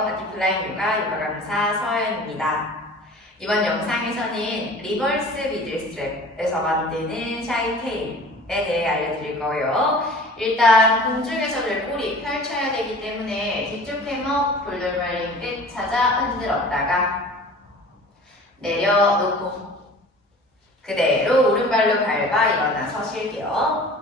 아티플라잉 요가 요가 강사 서아연입니다. 이번 영상에서는 리버스 미들스트랩에서 만드는 샤이테일에 대해 알려드릴 거예요. 일단 공중에서를 꼬리 펼쳐야 되기 때문에 뒤쪽 해먹 볼돌발림 끝 찾아 흔들었다가 내려놓고 그대로 오른발로 밟아 일어나 서실게요.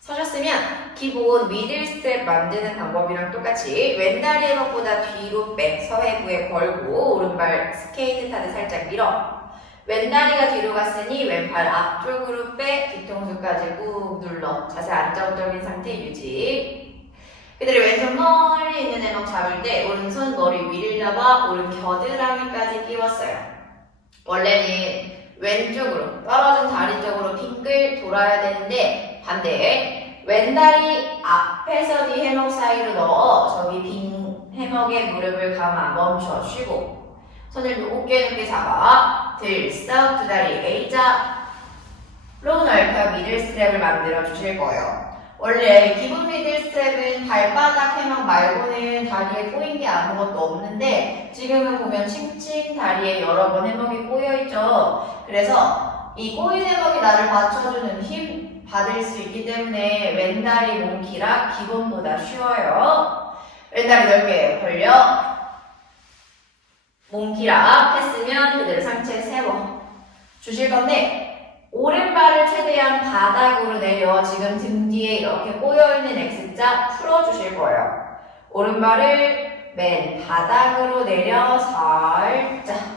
서셨으면 기본 미들 스텝 만드는 방법이랑 똑같이 왼다리 해먹보다 뒤로 빼 서해부에 걸고 오른발 스케이트 타듯 살짝 밀어. 왼다리가 뒤로 갔으니 왼팔 앞쪽으로 빼 뒤통수까지 꾹 눌러 자세 안정적인 상태 유지. 그대로 왼손 멀리 있는 해먹 잡을 때 오른손 머리 위를 잡아 오른 겨드랑이까지 끼웠어요. 원래는 왼쪽으로 떨어진 다리 쪽으로 빙글 돌아야 되는데 반대 왼다리 앞에서 뒤 해먹 사이로 넣어 저기 빈 해먹에 무릎을 감아 멈춰 쉬고. 손을 높게 높게 잡아. 들썩 두 다리. A자로 넓혀 미들 스트랩을 만들어 주실 거예요. 원래 기본 미들 스트랩은 발바닥 해먹 말고는 다리에 꼬인 게 아무것도 없는데 지금은 보면 칭칭 다리에 여러 번 해먹이 꼬여 있죠. 그래서 이 꼬인 해먹이 나를 받쳐주는 힘 받을 수 있기 때문에 왼다리 몽키라 기본보다 쉬워요. 왼다리 넓게 벌려 몽키라 했으면 그대로 상체 세워 주실 건데 오른발을 최대한 바닥으로 내려 지금 등 뒤에 이렇게 꼬여있는 X자 풀어주실 거예요. 오른발을 맨 바닥으로 내려 살짝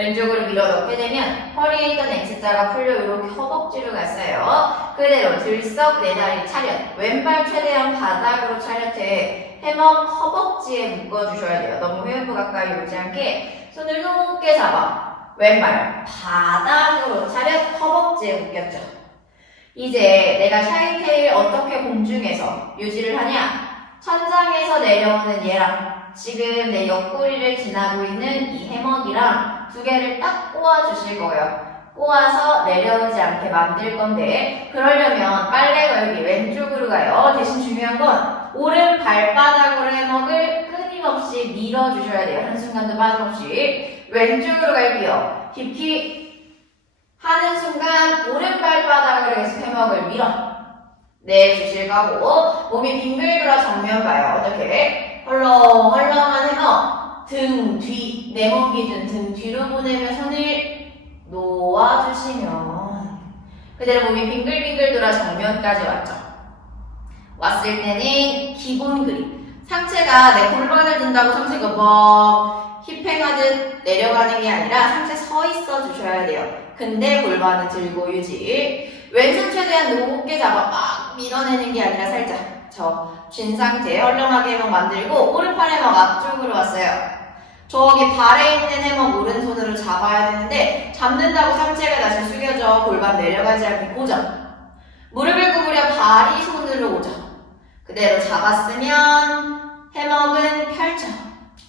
왼쪽으로 밀어 넣게 되면 허리에 있던 X자가 풀려 이렇게 허벅지로 갔어요. 그대로 들썩 내 다리 차렷. 왼발 최대한 바닥으로 차렷해 해먹 허벅지에 묶어주셔야 돼요. 너무 회음부 가까이 오지 않게 손을 높게 잡아. 왼발 바닥으로 차렷 허벅지에 묶였죠. 이제 내가 샤이테일 어떻게 공중에서 유지를 하냐? 천장에서 내려오는 얘랑 지금 내 옆구리를 지나고 있는 이 해먹이랑 두 개를 딱 꼬아 주실 거예요. 꼬아서 내려오지 않게 만들 건데 그러려면 빨래 걸기 왼쪽으로 가요. 대신 중요한 건 오른 발바닥으로 해먹을 끊임없이 밀어 주셔야 돼요. 한순간도 빠짐없이 왼쪽으로 갈게요. 깊이 하는 순간 오른 발바닥으로 계속 해먹을 밀어 내주실 거고 몸이 빙글 돌아 정면 봐요. 어떻게? 헐렁헐렁한 해먹 등 뒤, 내몸 기준 등 뒤로 보내며 손을 놓아주시면 그대로 몸이 빙글빙글 돌아 정면까지 왔죠. 왔을 때는 기본 그립. 상체가 내 골반을 든다고 상체가 막 힙행하듯 내려가는 게 아니라 상체 서 있어 주셔야 돼요. 근데 골반을 들고 유지. 왼손 최대한 높게 잡아 막 밀어내는 게 아니라 살짝 저 쥔 상태 헐렁하게 해먹 만들고 오른팔 해먹 앞쪽으로 왔어요. 저기 발에 있는 해먹 오른손으로 잡아야 되는데 잡는다고 상체가 다시 숙여져 골반 내려가지 않게 고정. 무릎을 구부려 발이 손으로 오죠. 그대로 잡았으면 해먹은 펼쳐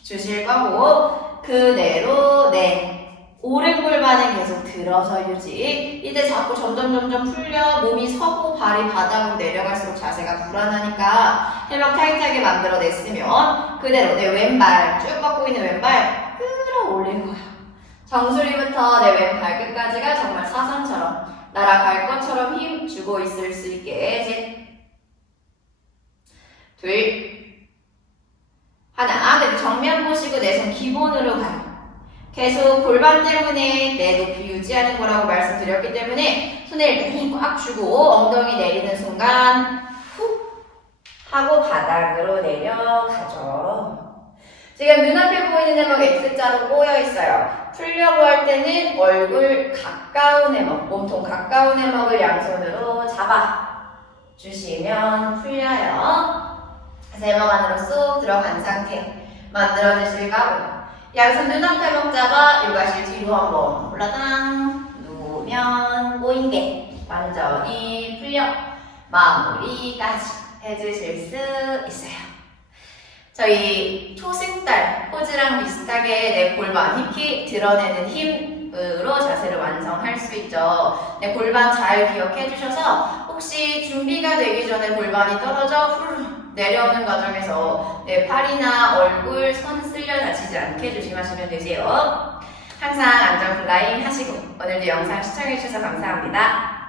주실 거고 그대로 네 오른 골반은 계속 들어서 유지. 이때 자꾸 점점 점점 풀려 몸이 서고 발이 바닥으로 내려갈수록 자세가 불안하니까 해먹 타이트하게 만들어냈으면 그대로 내 왼발 쭉 뻗고 있는 왼발 끌어올릴 거야. 정수리부터 내 왼발 끝까지가 정말 사선처럼 날아갈 것처럼 힘 주고 있을 수 있게 셋, 둘, 하나. 그리고 정면 보시고 내 손 기본으로 가요. 계속 골반 때문에 내 높이 유지하는 거라고 말씀드렸기 때문에 손에 일단 힘꽉 주고 엉덩이 내리는 순간 훅 하고 바닥으로 내려가죠. 지금 눈앞에 보이는 해먹 X자로 꼬여 있어요. 풀려고 할 때는 얼굴 가까운 해먹, 몸통 가까운 해먹을 양손으로 잡아 주시면 풀려요. 그래서 해먹 안으로 쏙 들어간 상태 만들어 주실 거고요. 양손 눈앞에 먹 잡아 일과실 뒤로 한번 올라당 누우면 꼬인 게 완전히 풀려 마무리까지 해주실 수 있어요. 저희 초승달 포즈랑 비슷하게 내 골반 힙히 드러내는 힘으로 자세를 완성할 수 있죠. 내 골반 잘 기억해 주셔서 혹시 준비가 되기 전에 골반이 떨어져 후루룩 내려오는 과정에서 내 팔이나 얼굴, 손 쓸려 다치지 않게 조심하시면 되세요. 항상 안전 플라잉 하시고 오늘도 영상 시청해주셔서 감사합니다.